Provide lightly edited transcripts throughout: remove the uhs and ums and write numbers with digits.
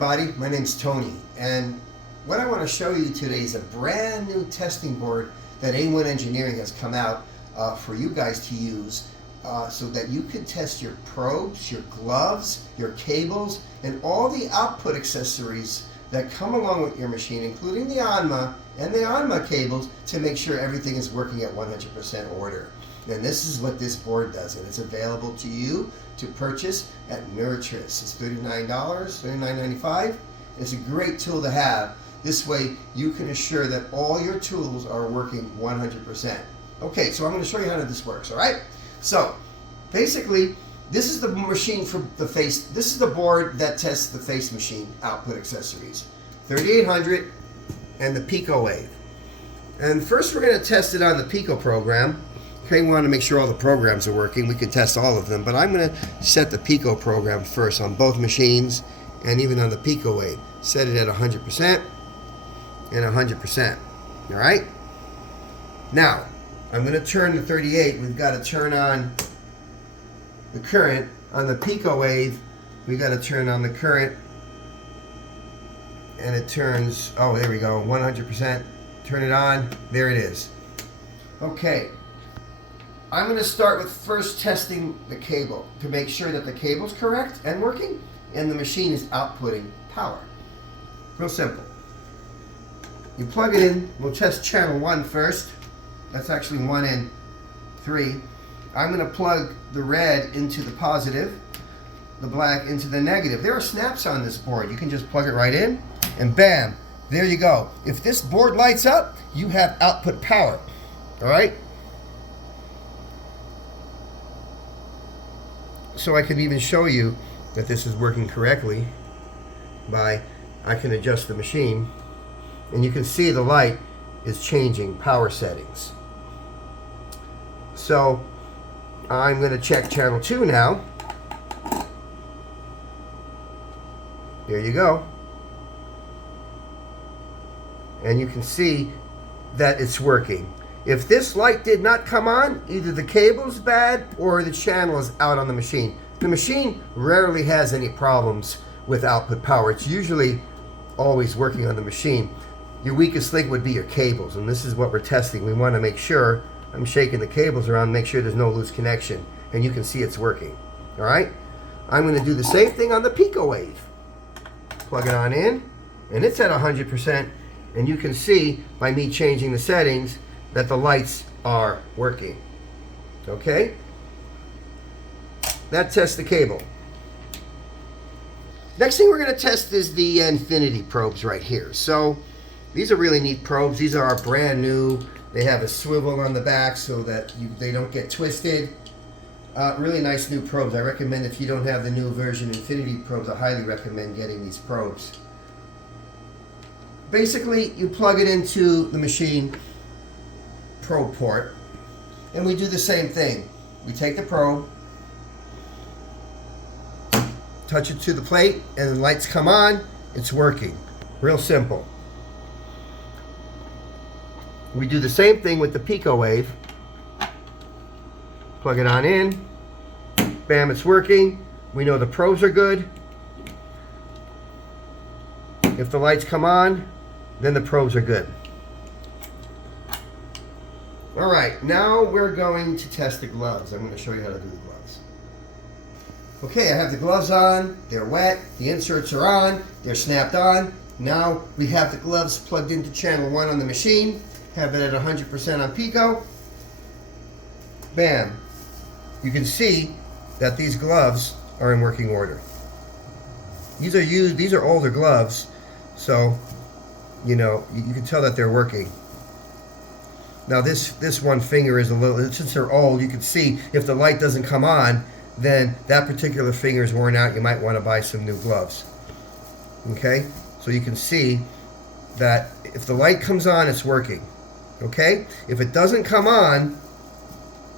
Everybody, my name's Tony, and what I want to show you today is a brand new testing board that A1 Engineering has come out for you guys to use so that you can test your probes, your gloves, your cables, and all the output accessories that come along with your machine, including the ANMA and the ANMA cables, to make sure everything is working at 100% order. And this is what this board does, and it's available to you to purchase at Nurtris. It's $39, $39.95. It's a great tool to have. This way you can assure that all your tools are working 100%. Okay, so I'm going to show you how this works, all right? So basically, this is the machine for the face. This is the board that tests the face machine output accessories. 3800 and the Pico Wave. And first we're going to test it on the Pico program. Okay, we want to make sure all the programs are working. We can test all of them, but I'm going to set the Pico program first on both machines and even on the Pico Wave. Set it at 100% and 100%. All right? Now, I'm going to turn the 38. We've got to turn on the current. On the Pico Wave, we've got to turn on the current, and it turns, oh, there we go, 100%. Turn it on. There it is. Okay. I'm going to start with first testing the cable to make sure that the cable's correct and working and the machine is outputting power. Real simple. You plug it in. We'll test channel 1 first. That's actually 1 and 3. I'm going to plug the red into the positive, the black into the negative. There are snaps on this board. You can just plug it right in and bam, there you go. If this board lights up, you have output power. All right? So I can even show you that this is working correctly by, I can adjust the machine and you can see the light is changing power settings. So I'm going to check channel 2 now. There you go. And you can see that it's working. If this light did not come on, either the cable's bad or the channel is out on the machine. The machine rarely has any problems with output power. It's usually always working on the machine. Your weakest link would be your cables, and this is what we're testing. We want to make sure, I'm shaking the cables around, make sure there's no loose connection, and you can see it's working. All right? I'm going to do the same thing on the Pico Wave. Plug it on in, and it's at 100%, and you can see by me changing the settings that the lights are working. Okay? That tests the cable. Next thing we're going to test is the infinity probes right here. So these are really neat probes. These are brand new. They have a swivel on the back so that they don't get twisted. Really nice new probes. I recommend, if you don't have the new version infinity probes, I highly recommend getting these probes. Basically, you plug it into the machine probe port, and we do the same thing. We take the probe, touch it to the plate, and the lights come on. It's working. Real simple. We do the same thing with the Pico Wave. Plug it on in. Bam, it's working. We know the probes are good. If the lights come on, then the probes are good. All right, now we're going to test the gloves. I'm going to show you how to do the gloves. Okay, I have the gloves on. They're wet. The inserts are on. They're snapped on. Now we have the gloves plugged into channel 1 on the machine. Have it at 100% on Pico. Bam. You can see that these gloves are in working order. These are older gloves, so you know you can tell that they're working. Now this one finger is a little, since they're old, you can see if the light doesn't come on, then that particular finger is worn out. You might want to buy some new gloves. Okay? So you can see that if the light comes on, it's working. Okay? If it doesn't come on,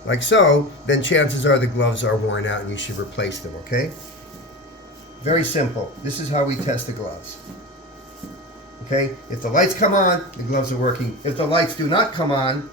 like so, then chances are the gloves are worn out and you should replace them. Okay? Very simple. This is how we test the gloves. Okay, if the lights come on, the gloves are working. If the lights do not come on,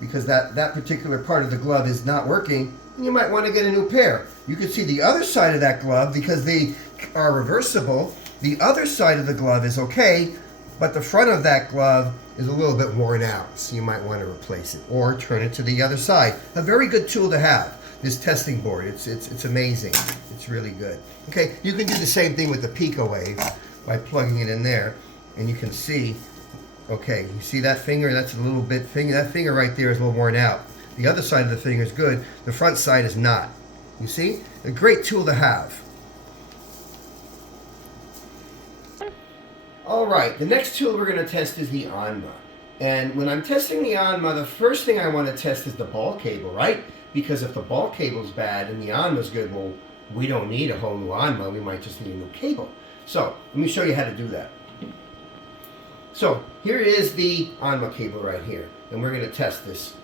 because that particular part of the glove is not working, then you might want to get a new pair. You can see the other side of that glove, because they are reversible, The other side of the glove is okay, but the front of that glove is a little bit worn out, so you might want to replace it or turn it to the other side. A very good tool to have, this testing board. It's amazing. It's really good. Okay, you can do the same thing with the Pico Wave by plugging it in there, and you can see, okay, you see that finger? That's a little bit finger. That finger right there is a little worn out. The other side of the finger is good. The front side is not. You see? A great tool to have. All right, the next tool we're going to test is the ANMA. And when I'm testing the ANMA, the first thing I want to test is the ball cable, right? Because if the ball cable's bad and the ANMA's good, well, we don't need a whole new ANMA. We might just need a new cable. So let me show you how to do that. So here is the ANMA cable right here, and we're going to test this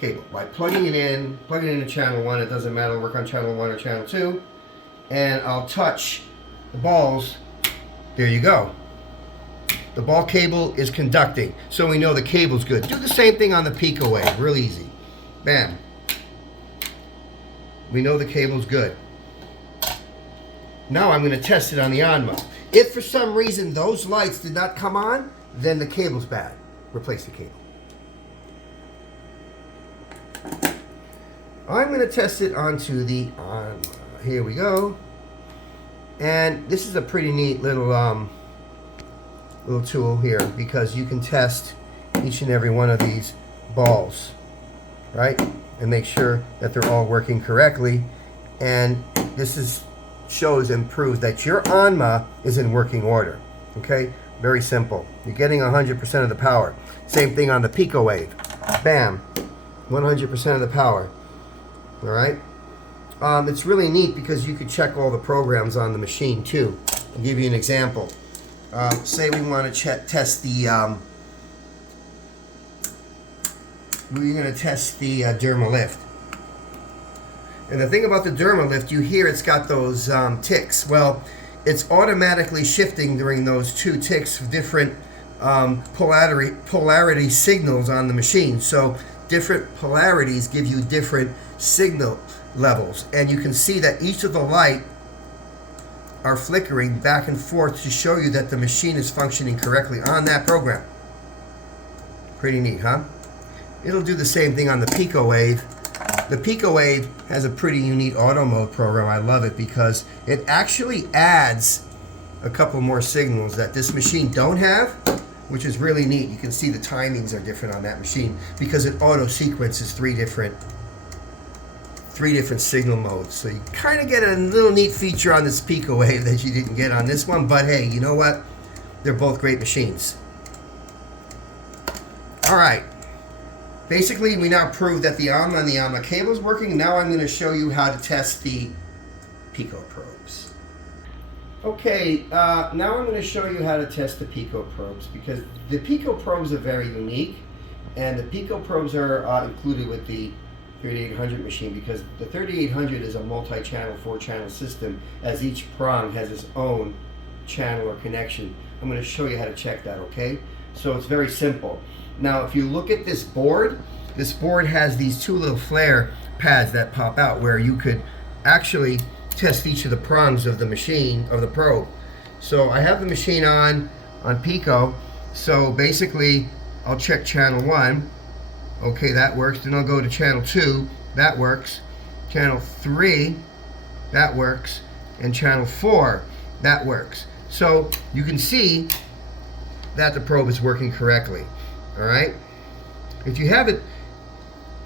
cable by plugging it into channel 1. It doesn't matter, work on channel 1 or channel 2, and I'll touch the balls. There you go. The ball cable is conducting, so we know the cable's good. Do the same thing on the Pico Wave, real easy. Bam. We know the cable's good. Now I'm going to test it on the ANMA. If for some reason those lights did not come on, then the cable's bad. Replace the cable. I'm going to test it onto the ANMA. Here we go. And this is a pretty neat little tool here, because you can test each and every one of these balls, right? And make sure that they're all working correctly. And this shows and proves that your ANMA is in working order. Okay? Very simple. You're getting 100% of the power. Same thing on the Pico Wave. Bam. 100% of the power. All right? It's really neat because you could check all the programs on the machine too. I'll give you an example. Say we want to test the we're going to test the Dermalift. And the thing about the Dermalift, you hear it's got those ticks. Well, it's automatically shifting during those 2 ticks of different polarity signals on the machine. So different polarities give you different signal levels, and you can see that each of the light are flickering back and forth to show you that the machine is functioning correctly on that program. Pretty neat, huh? It'll do the same thing on the Pico Wave. The Pico Wave has a pretty unique auto mode program. I love it because it actually adds a couple more signals that this machine don't have, which is really neat. You can see the timings are different on that machine because it auto sequences three different signal modes. So you kind of get a little neat feature on this Pico Wave that you didn't get on this one, but hey, you know what? They're both great machines. All right. Basically, we now proved that the ANMA and the ANMA cable is working. Now I'm going to show you how to test the Pico probes. Okay, now I'm going to show you how to test the Pico probes, because the Pico probes are very unique, and the Pico probes are included with the 3800 machine, because the 3800 is a multi-channel 4-channel system, as each prong has its own channel or connection. I'm going to show you how to check that, okay? So it's very simple. Now if you look at this board has these 2 little flare pads that pop out where you could actually test each of the prongs of the machine, of the probe. So I have the machine on Pico, so basically I'll check channel 1. Okay, that works. Then I'll go to channel 2. That works. Channel 3. That works. And channel 4. That works. So you can see that the probe is working correctly. All right. If you have it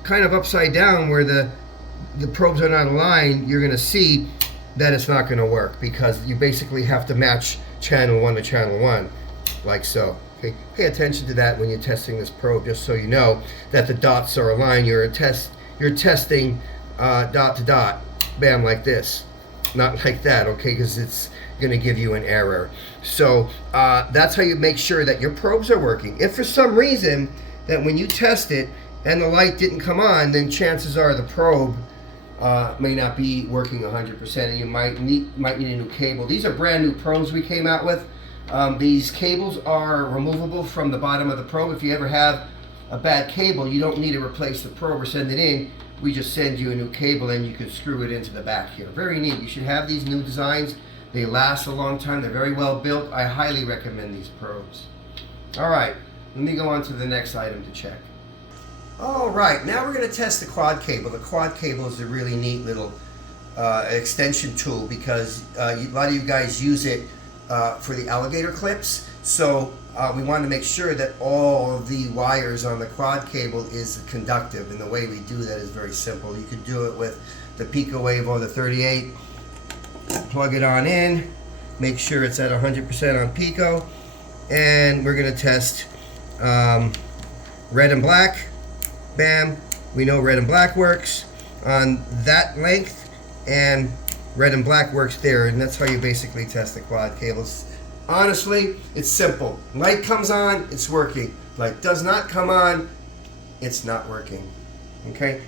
kind of upside down where the probes are not aligned, you're going to see that it's not going to work, because you basically have to match channel 1 to channel 1, like so. Okay, pay attention to that when you're testing this probe, just so you know that the dots are aligned. You're testing dot to dot, bam, like this, not like that, okay, because it's going to give you an error. So that's how you make sure that your probes are working. If for some reason that when you test it and the light didn't come on, then chances are the probe may not be working 100%, and you might need a new cable. These are brand new probes we came out with. These cables are removable from the bottom of the probe. If you ever have a bad cable, you don't need to replace the probe or send it in. We just send you a new cable and you can screw it into the back here. Very neat. You should have these new designs. They last a long time. They're very well built. I highly recommend these probes. All right, let me go on to the next item to check. All right, now we're going to test the quad cable. The quad cable is a really neat little extension tool because a lot of you guys use it for the alligator clips. So we want to make sure that all of the wires on the quad cable is conductive, and the way we do that is very simple. You can do it with the Pico Wave or the 38. Plug it on in, make sure it's at 100% on Pico, and we're going to test red and black. Bam, we know red and black works on that length, and red and black works there, and that's how you basically test the quad cables. Honestly, it's simple. Light comes on, it's working. Light does not come on, it's not working. Okay?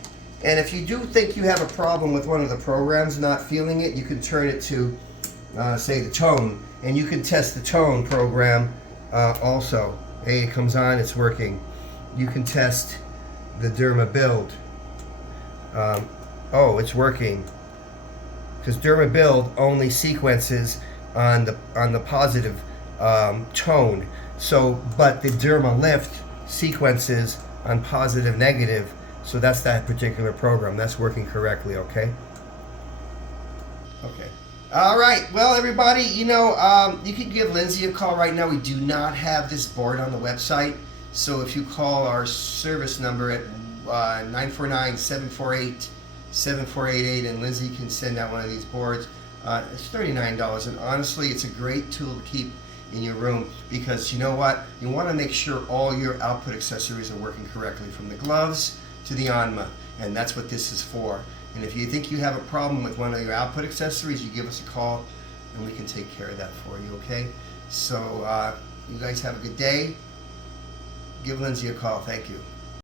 And if you do think you have a problem with one of the programs not feeling it, you can turn it to, say, the tone, and you can test the tone program also. Hey, it comes on, it's working. You can test the Derma Build. Oh, it's working. Because Derma Build only sequences on the positive tone. So, but the Derma Lift sequences on positive, negative. So that's that particular program. That's working correctly, okay? Okay. All right. Well, everybody, you know, you can give Lindsay a call right now. We do not have this board on the website. So if you call our service number at 949-748-7488, and Lindsay can send out one of these boards, it's $39. And honestly, it's a great tool to keep in your room because you know what? You want to make sure all your output accessories are working correctly, from the gloves to the Onma, and that's what this is for. And if you think you have a problem with one of your output accessories, you give us a call and we can take care of that for you, okay? So you guys have a good day. Give Lindsay a call. Thank you.